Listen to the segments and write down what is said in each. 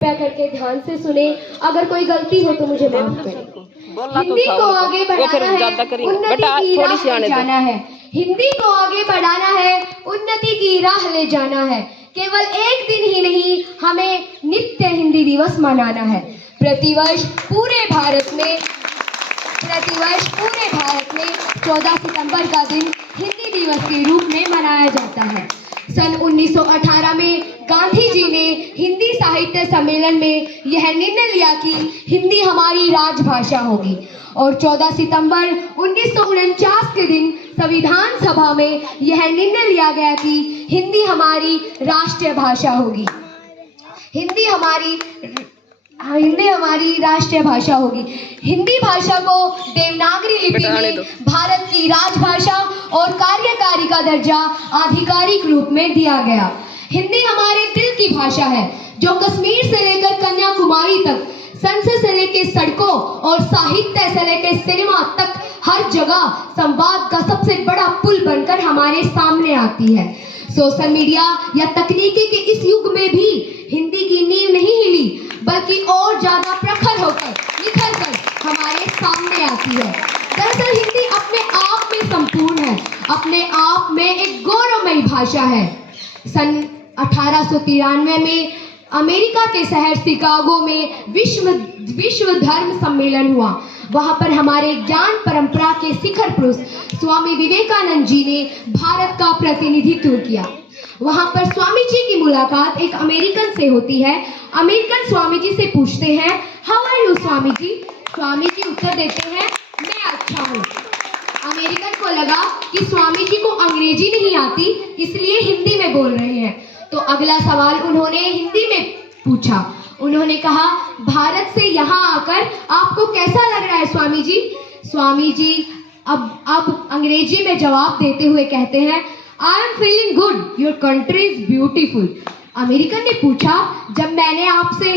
कृपया करके ध्यान से सुने। अगर कोई गलती हो तो मुझे माफ करें। हिंदी को आगे बढ़ाना है, उन्नति की राह ले जाना है। हिंदी को आगे बढ़ाना है, उन्नति की राह ले जाना है। केवल एक दिन ही नहीं, हमें नित्य हिंदी दिवस मनाना है। प्रतिवर्ष पूरे भारत में 14 सितंबर का दिन हिंदी दिवस के रूप में मनाया जाता है। सन 1918 में गांधी जी ने हिंदी साहित्य सम्मेलन में यह निर्णय लिया कि हिंदी हमारी राजभाषा होगी और 14 सितंबर 1949 के दिन संविधान सभा में यह निर्णय लिया गया कि हिंदी हमारी राष्ट्रीय भाषा होगी। हिंदी हमारी राष्ट्रीय भाषा होगी। हिंदी भाषा को देवनागरी लिपि में भारत की राजभाषा और कार्यकारी का दर्जा आधिकारिक रूप में दिया गया। हिंदी हमारे दिल की भाषा है, जो कश्मीर से लेकर कन्याकुमारी तक, संसद से लेकर सड़कों और साहित्य से लेकर सिनेमा तक हर जगह संवाद का सबसे बड़ा पुल बनकर हमारे सामने आती है। सोशल मीडिया या तकनीकी के इस युग में भी हिंदी की नींव नहीं हिली, बल्कि और ज्यादा प्रखर होकर निखर कर हमारे सामने आती है। दरअसल हिंदी अपने आप में संपूर्ण है, अपने आप में एक गौरवमयी भाषा है। सन 1893 में अमेरिका के शहर शिकागो में विश्व धर्म सम्मेलन हुआ। वहां पर हमारे ज्ञान परंपरा के शिखर पुरुष स्वामी विवेकानंद जी ने भारत का प्रतिनिधित्व किया। वहां पर स्वामी जी की मुलाकात एक अमेरिकन से होती है। अमेरिकन स्वामी जी से पूछते हैं, how are you Swami ji? Swami ji उत्तर देते हैं, मैं अच्छा हूँ। अमेरिकन को लगा कि स्वामी जी को अंग्रेजी नहीं आती, इसलिए हिंदी में बोल रहे हैं। तो अगला सवाल उन्होंने हिंदी में पूछा। उन्होंने कहा, भारत से यहाँ आकर आपको कैसा लग रहा है स्वामी जी? स्वामी जी अब अंग्रेजी में जवाब देते हुए कहते हैं, I am feeling good, your country is beautiful. American ने पूछा, जब मैंने आपसे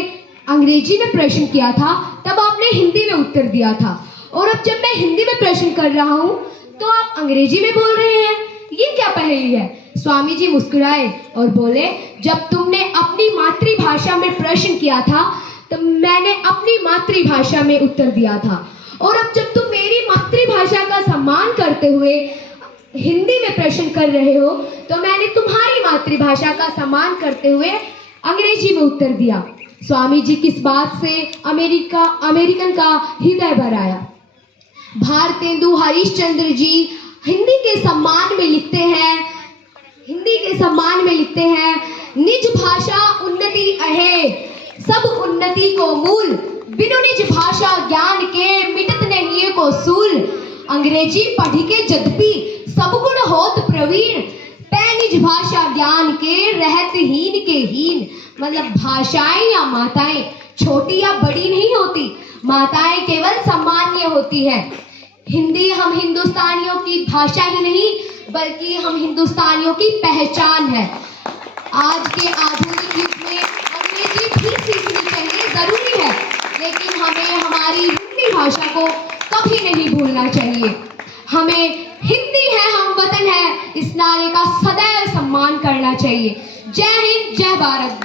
अंग्रेजी में प्रश्न किया था तब आपने हिंदी में उत्तर दिया था, और अब जब मैं हिंदी में प्रश्न कर रहा हूँ तो आप अंग्रेजी में बोल रहे हैं, ये क्या पहेली है? स्वामी जी मुस्कुराए और बोले, जब तुमने अपनी मातृभाषा में प्रश्न किया था तब मैंने अपनी मातृभाषा में उत्तर दिया था, और अब जब तुम मेरी मातृभाषा का सम्मान करते हुए हिंदी में प्रश्न कर रहे हो तो मैंने तुम्हारी मातृभाषा का सम्मान करते हुए अंग्रेजी में उत्तर दिया। स्वामी जी किस बात से अमेरिकन का हृदय भर आया। भारतेंदु हरिश्चंद्र जी हिंदी के सम्मान में लिखते हैं, निज भाषा उन्नति अहे, सब उन्नति को मूल, बिनु निज भाषा ज्ञान के मिटत नहीं को सूल। अंग्रेजी पढ़ी के यद्यपि सब गुण होत प्रवीण, पै निज भाषा ज्ञान के रहत हीन के हीन। मतलब भाषाएं या माताएं छोटी या बड़ी नहीं होती, माताएं केवल सम्मान्य होती है। हिंदी हम हिंदुस्तानियों की भाषा ही नहीं, बल्कि हम हिंदुस्तानियों की पहचान है। आज के आधुनिक युग में अंग्रेजी भी सीखनी चाहिए, जरूरी है, लेकिन हमें हमारी हिंदी भाषा को कभी नहीं भूलना चाहिए। हमें हिंदी है, हम वतन है, इस नारे का सदैव सम्मान करना चाहिए। जय हिंद, जय भारत।